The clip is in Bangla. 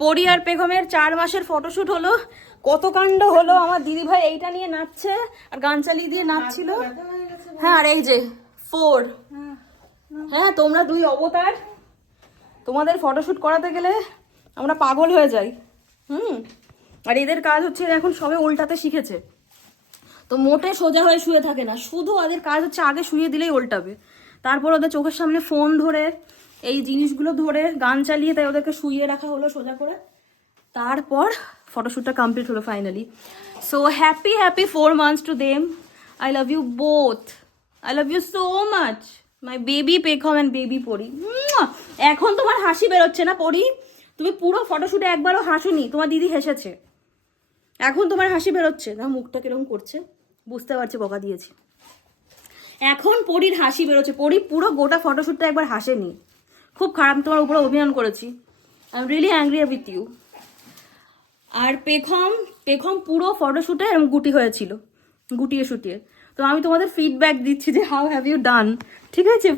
পরি আর পেখমের 4 মাসের ফটোশুট হলো। কত কাণ্ড হলো। আমার দিদি ভাই এইটা নিয়ে নাচছে আর গান চালিয়ে দিয়ে নাচছিল। হ্যাঁ, আর এই যে 4। হ্যাঁ, তোমরা 2 অবতার। তোমাদের ফটোশুট করাতে গেলে আমরা পাগল হয়ে যাই। আর এদের কাজ হচ্ছে এখন সবে উল্টাতে শিখেছে, তো মোটে সোজা হয়ে শুয়ে থাকে না। শুধু ওদের কাজ হচ্ছে আগে শুয়ে দিলেই উল্টাবে, তারপর ওদের চোখের সামনে ফোন ধরে এই জিনিসগুলো ধরে গান চালিয়ে তাই ওদেরকে শুইয়ে রাখা হলো সোজা করে। তারপর ফটোশ্যুটটা কমপ্লিট হলো finally. So happy 4 months to them. I love you both. I love you so much my baby Pekham and baby Pari. এখন তোমার হাসি বেরোচ্ছে না পরি? তুমি পুরো ফটোশ্যুটে একবারও হাসোনি, তোমার দিদি হেসেছে। এখন তোমার হাসি বেরোচ্ছে না? মুখটা কিরকম করছে বুঝতে পারছি, বকা দিয়েছি। এখন পরির হাসি বেরোচ্ছে। পরি পুরো গোটা ফটোশ্যুটটা একবার হাসেনি। খুব খারাপ তোমার উপরে অভিমান করেছি। I am really angry with you. আর পেখম পুরো ফটোশ্যুটে এরকম গুটি হয়েছিল, গুটিয়ে শুটিয়ে। তো আমি তোমাদের ফিডব্যাক দিচ্ছি যে হাউ হ্যাভ ইউ ডান, ঠিক আছে?